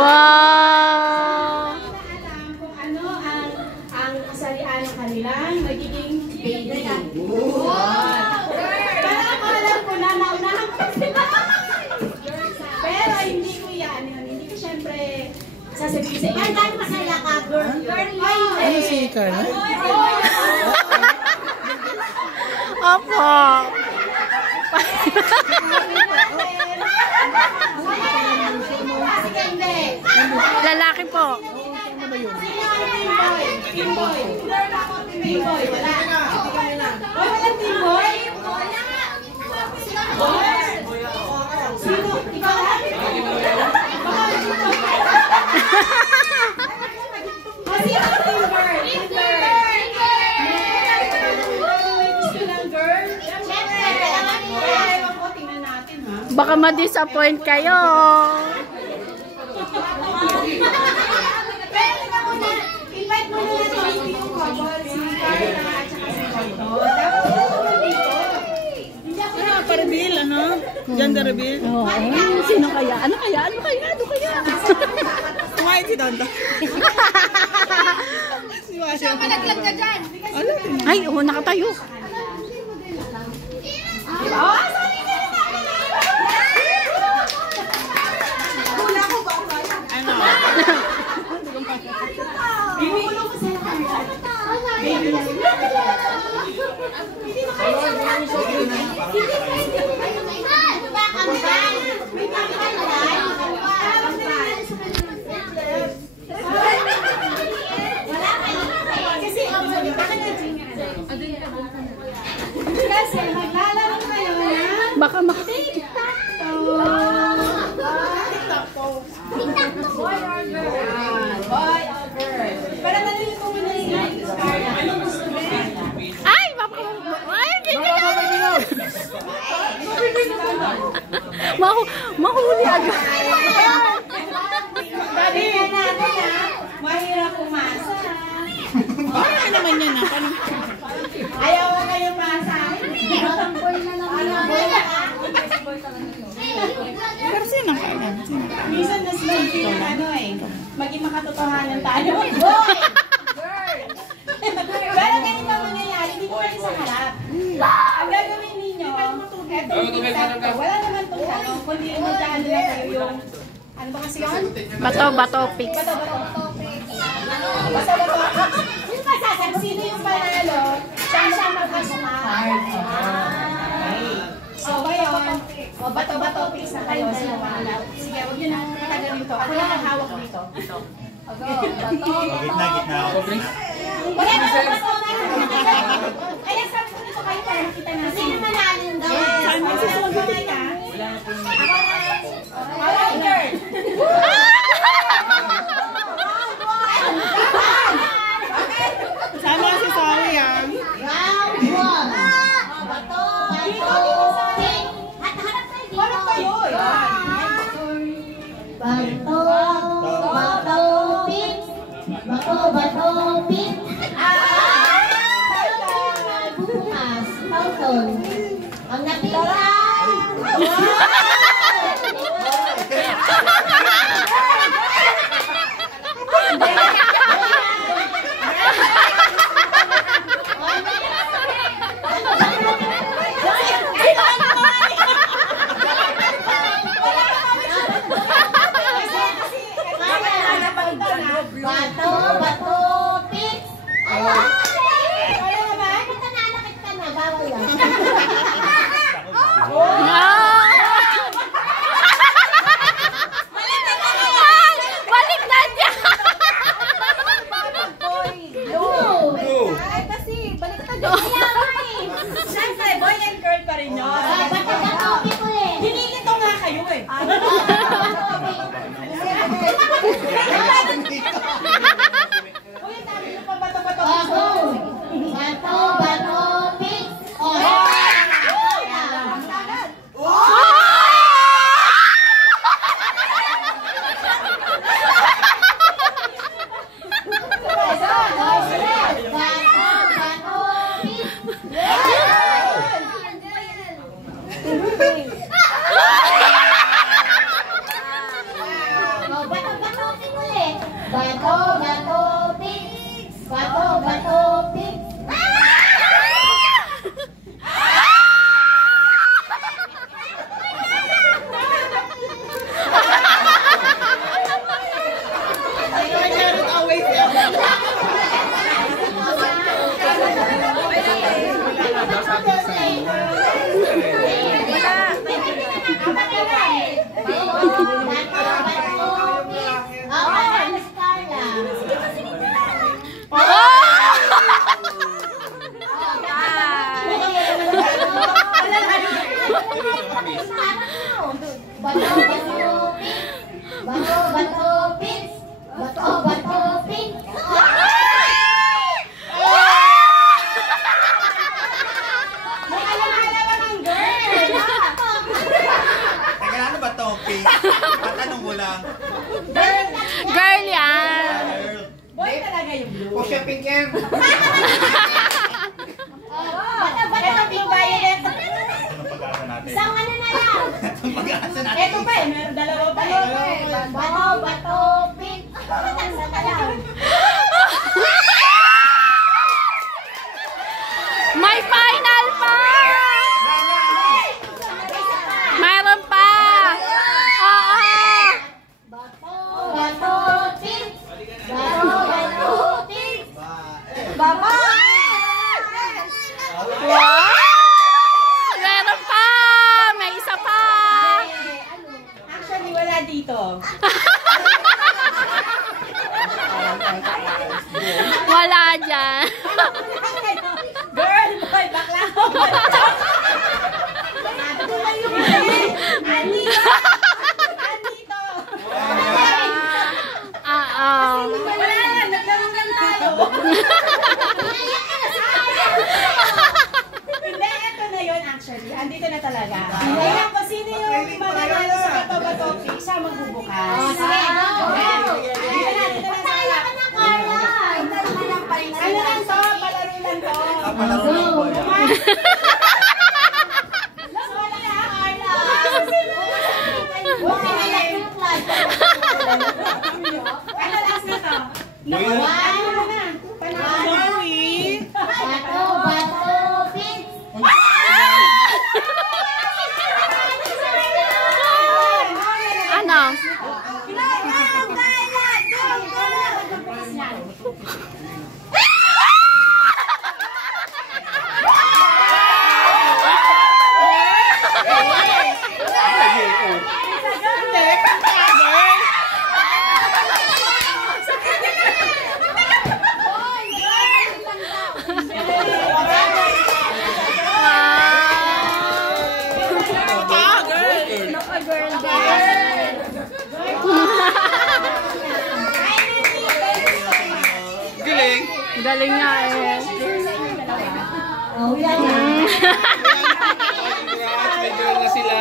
Wow! Alam kung ano ang kasalian ng kanilang magiging baby. Para ako alam ko na naunahan ko sila. Pero hindi ko yan. Hindi ko syempre sasabihin sa inyo. Dahil masaya ka, girl. Ano si Carla? Opo. Lalaki po. Team boy. Team boy. Wala. Walang team boy. Sino? Ikaw lang? Kasi ang team girl. Gusto ng girl? Ewan ko, tingnan natin ha. Baka ma-disappoint kayo. Invite mo na natin yung couple, si Carla at saka si Carlo. Dapat naman dito. Hindi ako Pa-reveal, ano? Gender reveal? Oo. Sino kaya? Ano kaya? Kumain si Danda. Si Washa. siya malaglag ka dyan. Ay, oo, nakatayo. Oh, sorry ka na Hula ko ba? Ano? Baby, ulo ko sa'yo. Baby, hindi na kayo sa mga. Ano ba kami ba? May kami ba na lang? Wala kayo. Kasi kasi maglalaro kayo na. Baka Boy or girl? Boy or girl? Para tanongin ko muna si Carla. Ano gusto mo? Ay, hindi na. Mahuli agad. Sabi nga natin ha, mahirap pumasa. Ano naman yan, ah? Ayaw ko kayo pasa. Boy na lang. Pero sino ka yan? Minsan mas maging maging makatotohanan tayo. Boy! Girl! Pero ganito mangyayari, hindi ko kayo sa harap. Ang gagawin ninyo, etong TikTok ko, wala naman itong tanong, kundi magdaan lang kayo yung, ano ba kasi yun? Bato pics. Bato. Yung masasabi, sino yung panalo, siya mag-smart. So, ba yun? O, bato pics na kayo sa panalo. Sige, huwag nyo nang tagalin to. Ako lang ang hawak dito. Gitna ako. Wala na ako bato na. Kaya sabi ko nito kayo para makita natin. Sino manalo yung daw? Saan mo susunod kaya? Ako na. Alright, girl. Sama si Sawi, ah. Round 1. Bato. Harap kayo. Harap kayo. Bato, pink. Bukas, tauton. Ang napila. Bato, pink. Kaya naman? Nananakit ka na, bawal yan. Bato, pits. Bato, pits. May alam-alam ang girl. Teka, ano ba to? Okay. Patanong mo lang. Girl. Girl yan. Girl. Boy talaga yung blue. O siya, Pinker. Ito blue violet. Anong pag-asa natin? Isang ano na lang. Anong pag-asa natin? Ito pa eh, meron dalawa pa eh. Bato, pits. Isa na lang. May final pa! Mayroon pa! Oo! Bato, pits. Bato, pits. Baba! Wow! Meron pa! May isa pa! Actually, wala dito. Wala dyan. Girl, boy, bakla ko. Andito. Andito. Oo. Wala na, naglarong lang tayo. Hindi, ito na yun actually. Andito na talaga. Kaya kung sino yung mananalo sa bato-bato, siya magbubukas. Sige, go. Dito na, dito na sa harap. Ano lang to? Palaro lang to. Palaro lang po yan. Ano last na to? Boy, Ano na? Panalo. Sorry. Bato, pits. Ano? Ah, girl. Naka-girl galing. Galing nga eh. Oh, yan. May girl na sila.